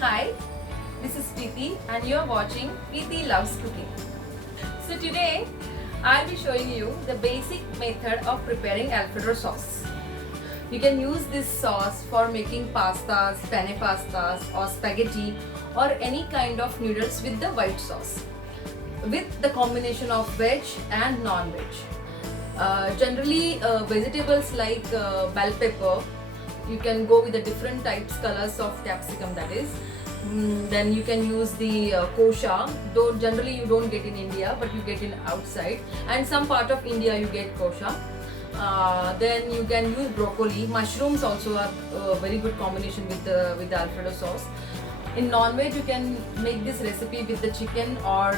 Hi, this is Preeti and you are watching Preeti Loves Cooking. So today I'll be showing you the basic method of preparing Alfredo sauce. You can use this sauce for making pastas, penne pastas or spaghetti or any kind of noodles with the white sauce with the combination of veg and non-veg. Generally vegetables like bell pepper, you can go with the different types colors of capsicum, that is. Then you can use the kosha, though generally you don't get in India but you get in outside, and some part of India you get kosha. Then you can use broccoli. Mushrooms also are a very good combination with the Alfredo sauce. In non-veg you can make this recipe with the chicken or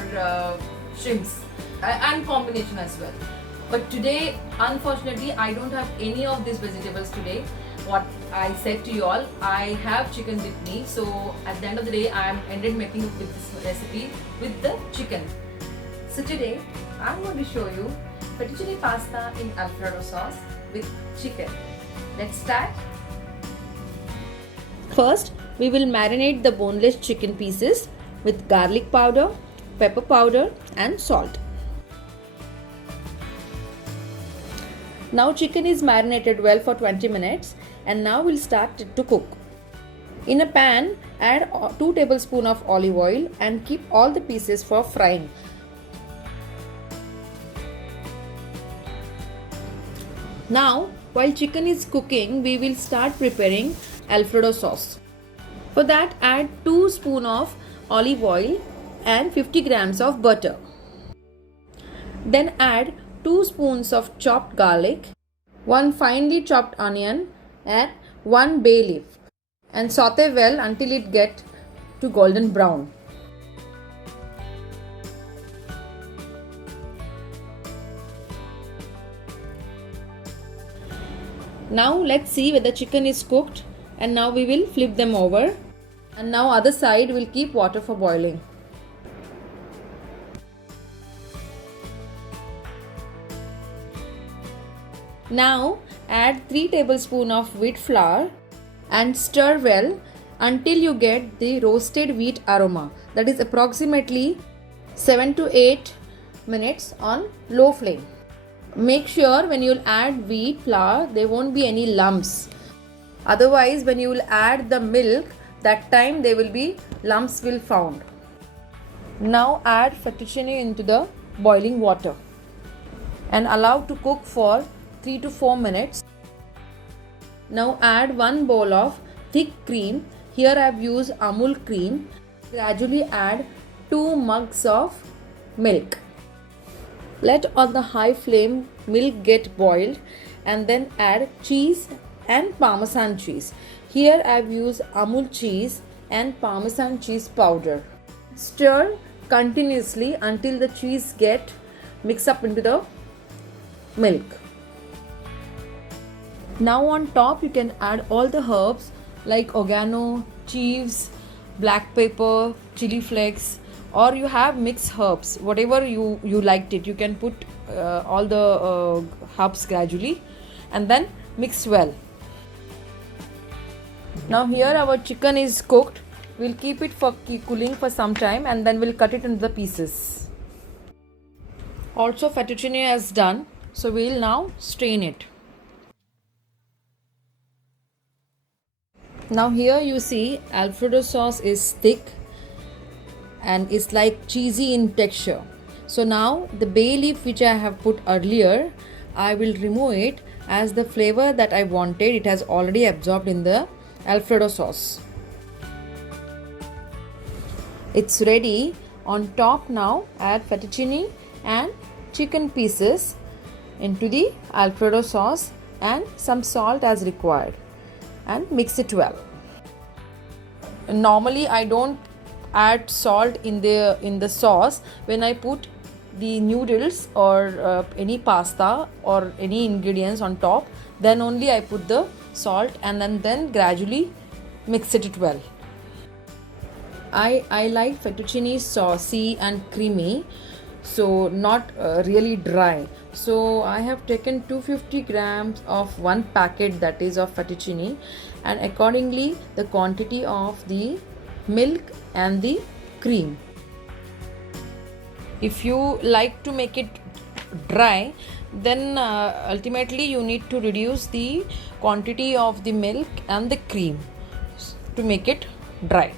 shrimps and combination as well. But today unfortunately I don't have any of these vegetables today. What I said to you all, I have chicken with me, so at the end of the day I am ended making with this recipe with the chicken. So today I'm going to show you fettuccine pasta in Alfredo sauce with chicken. Let's start. First, we will marinate the boneless chicken pieces with garlic powder, pepper powder and salt. Now chicken is marinated well for 20 minutes and now we'll start it to cook. In a pan, add 2 tablespoons of olive oil and keep all the pieces for frying. Now, while chicken is cooking, we will start preparing Alfredo sauce. For that, add 2 spoons of olive oil and 50 grams of butter. Then add 2 spoons of chopped garlic, 1 finely chopped onion and 1 bay leaf, and saute well until it gets to golden brown. Now let's see whether chicken is cooked, and now we will flip them over, and now other side will keep water for boiling. Now add 3 tablespoons of wheat flour and stir well until you get the roasted wheat aroma, that is approximately 7 to 8 minutes on low flame. Make sure when you will add wheat flour there won't be any lumps. Otherwise when you will add the milk, that time there will be lumps will found. Now add fettuccine into the boiling water and allow to cook for 3 to 4 minutes. Now add 1 bowl of thick cream. Here I have used Amul cream. Gradually add 2 mugs of milk. Let on the high flame milk get boiled and then add cheese and Parmesan cheese. Here I have used Amul cheese and Parmesan cheese powder. Stir continuously until the cheese get mixed up into the milk. Now on top you can add all the herbs like oregano, chives, black pepper, chili flakes, or you have mixed herbs, whatever you liked it. You can put all the herbs gradually and then mix well. Now here our chicken is cooked. We'll keep it for cooling for some time and then we'll cut it into the pieces. Also fettuccine is done, so we'll now strain it. Now here you see Alfredo sauce is thick and it's like cheesy in texture. So now the bay leaf which I have put earlier, I will remove it as the flavor that I wanted, it has already absorbed in the Alfredo sauce. It's ready. On top now add fettuccine and chicken pieces into the Alfredo sauce and some salt as required and mix it well. Normally I don't add salt in the sauce when I put the noodles or any pasta or any ingredients on top, then only I put the salt and then gradually mix it well. I like fettuccine saucy and creamy, so not really dry. So I have taken 250 grams of one packet, that is of fettuccine, and accordingly the quantity of the milk and the cream. If you like to make it dry, then ultimately you need to reduce the quantity of the milk and the cream to make it dry.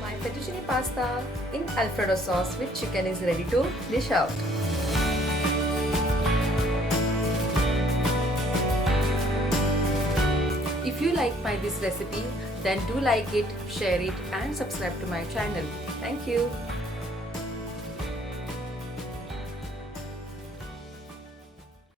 My fettuccine pasta in Alfredo sauce with chicken is ready to dish out. If you like this recipe, then do like it, share it and subscribe to my channel. Thank you.